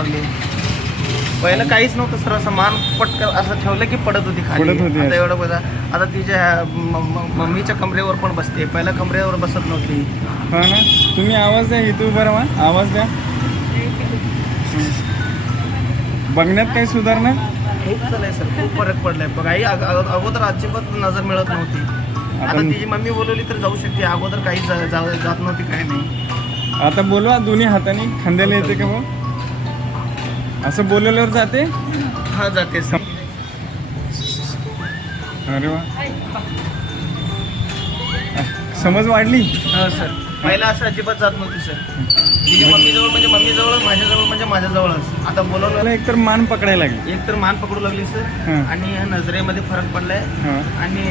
लागले. पहिलं काहीच नव्हतं सर असं मान पटकन असं ठेवलं की पडत होती खाली. पडत होती. आता एवढं बघा आता तिच्या म- म- मम्मीच्या कमरेवर पण बसते. पहिल्या कमरेवर बसत नव्हती. हा ना? तुम्ही आवाज द्या इथं उभं राहा. आवाज द्या. बघण्यात काही सुधारणा? खूप झालंय सर खूप फरक पडलाय. बघा आई अग- अग- अगोदर अजिबात नजर मिळत नव्हती. आता आपण- तिची मम्मी बोलवली तर जाऊ शकते. अगोदर काही जा- जा- जात नव्हती काही नाही. आता बोलवा दोन्ही हाताने खांद्याला येते का मग? असं बोलवल्यावर जाते? हा जाते. सर अरे वा. समज वाढली? हा सर. पहिला असं अजिबात जात नव्हती सर. तिची मम्मी जवळ म्हणजे मम्मी जवळ माझ्याजवळ म्हणजे माझ्याजवळच आता बोलवलं मला एकतर मान पकडायला लागली. एक तर मान पकडू लागली सर. हा. आणि ह्या नजरेमध्ये फरक पडलाय. हा. आणि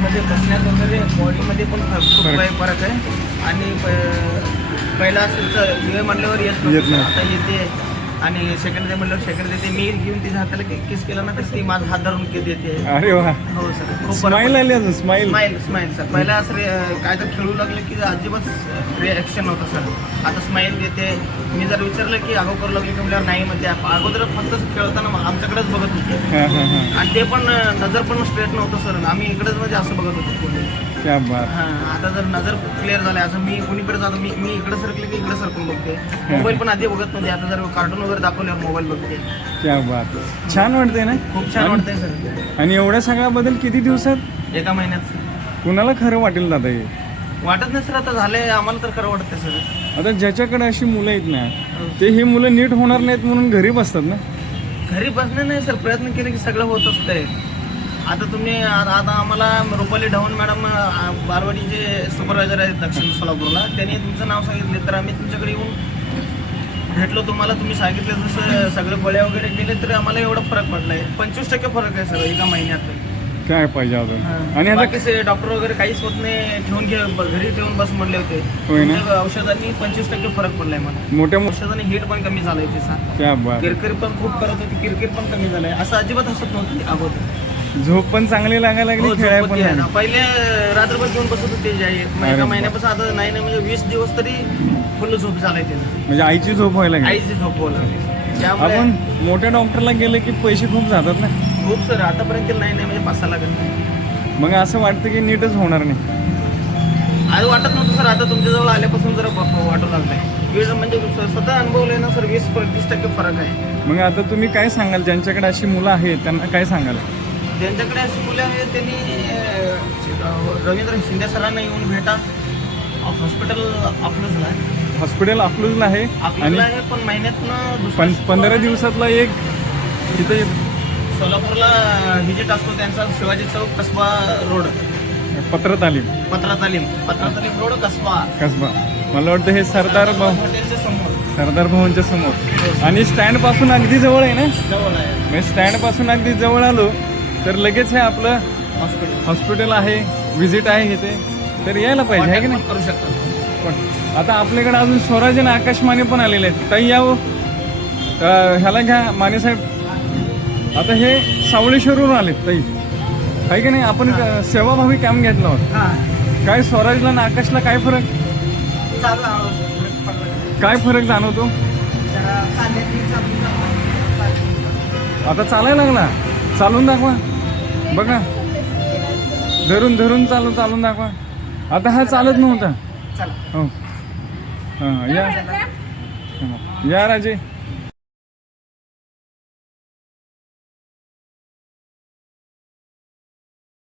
म्हणजे बसण्यात वगैरे बॉडीमध्ये पण फरक खूप फरक. काही फरक आहे. आणि प- पहिला असं वेळ म्हणल्यावर येत येत नव्हतं. नाही. आता येते. आणि सेकंड डे म्हणल्यावर सेकंड देते मी घेऊन तिच्या हाताला किस केला ना तर ती माझा हात धरून की देते. अरे वा. हो सर खूप स्माईल आली अजून स्माईल स्माईल स्माईल सर पहिला असं रे- काय तर खेळू लागलं की अजिबात रिॲक्शन नव्हतं सर आता स्माईल देते. मी जर विचारलं की अगो करू लागली की म्हटल्यावर नाही म्हणते. अगोदर फक्त खेळताना मग आमच्याकडेच बघत होते. हा हा हा. आणि ते पण नजर पण स्ट्रेट नव्हतं सर आम्ही इकडेच म्हणजे असं बघत होतो. क्या बात. हा आता जर नजर क्लिअर झालाय असं मी कोणीकडे जातो मी मी इकडे सरकले की इकडे सरकून बघते. मोबाईल पण आधी बघत नव्हते आता जर कार्टून वगैरे दाखवल्यावर मोबाईल बघते. क्या बात. छान वाटतंय ना? खूप छान वाटतंय सर. आणि एवढ्या सगळ्या बदल किती दिवसात? एका महिन्यात. कुणाला खरं वाटेल दादा हे? वाटत नाही सर आता झालंय आम्हाला तर खरं वाटतंय सर. आता ज्याच्याकडे अशी मुलं आहेत ना ते ही मुलं नीट होणार नाहीत म्हणून घरी बसतात ना? घरी बसणे नाही सर प्रयत्न केले की सगळं होत असतंय. आता तुम्ही आता आम्हाला रुपाली ढवण मॅडम बारवाडीचे सुपरवायझर आहेत दक्षिण सोलापूरला. त्यांनी तुमचं नाव सांगितले तर आम्ही तुमच्याकडे येऊन भेटलो तुम्हाला. तुम्ही सांगितलं जसं सगळे गोळ्या वगैरे केले तर आम्हाला एवढा फरक पडलाय. पंचवीस टक्के फरक आहे सर एका महिन्यात. काय पाहिजे अजून? आणि आता बाकीचे डॉक्टर वगैरे काहीच होत नाही ठेवून घे घरी ठेवून बस म्हणले होते. होय ना? तुमच्या औषधांनी पंचवीस टक्के फरक पडलाय मला. मोठ्या मो- औषधाने हीट पण कमी झालाय तिचा. किरकिर पण खूप करत होती किरकिर पण कमी झालंय. असं अजिबात हसत नव्हती अगोदर. झोप पण चांगली लागायला लागली हो, आहे ना. पहिले रात्रभर घेऊन बसत होते जे आई. मग अरे एका वा. महिन्यापासून आता नाही नाही म्हणजे वीस दिवस तरी फुल झोप झालाय म्हणजे आईची झोप व्हायला लागली. आईची झोप लागली. त्यामुळे आपण मोठ्या डॉक्टरला गेले की पैसे खूप जातात ना? खूप सर आतापर्यंत नाही नाही म्हणजे पाच सहा लागत नाही. मग असं वाटतं की नीटच होणार नाही. आज वाटत नव्हतं सर आता तुमच्याजवळ आल्यापासून जरा वाटू लागलाय. वीस म्हणजे स्व- स्वतः अनुभवलंय ना सर वीस पंचवीस टक्के फरक आहे. मग आता तुम्ही काय सांगाल? ज्यांच्याकडे अशी मुलं आहेत त्यांना काय सांगाल? ज्यांच्याकडे अशी मुलं आहेत त्यांनी रवींद्र शिंदे सरांना येऊन भेटा. हॉस्पिटल आपलंच आहे हॉस्पिटल अकलूजला आहे आणि आहे पण महिन्यातनं दुसऱ्या पंधरा दिवसातला एक तिथे सोलापूरला व्हिजिट असतो त्यांचा शिवाजी चौक कसबा रोड. पत्र तालीम. पत्रा तालीम. पत्रा तालीम रोड कसबा. कसबा. मला वाटतं हे सरदार भव हॉटेलच्या समोर. सरदार भवनच्या समोर. आणि स्टँडपासून अगदी जवळ आहे ना? जवळ आहे. म्हणजे स्टँडपासून अगदी जवळ आलो. तर लगेच हे आपलं हॉस्पिटल हॉस्पिटल आहे व्हिजिट आहे इथे. तर यायला पाहिजे आहे की नाही? करू शकतात पण आता आपल्याकडे अजून स्वराज आणि आकाश माने पण आलेले आहेत. ताई यावं अं, ह्याला घ्या माने साहेब. आता हे सावळेश्वरवरून आलेत ताई. आहे की नाही? आपण सेवाभावी काम घेतलं आहोत हा. काय स्वराजला आणि आकाशला काय फरक? आहे. काय फरक जाणवतो. आता चालायला लागला? चालून दाखवा. बघा. धरून धरून चालू चालून दाखवा. आता हा चालत नव्हता. चला. हो. हां या. या राजे.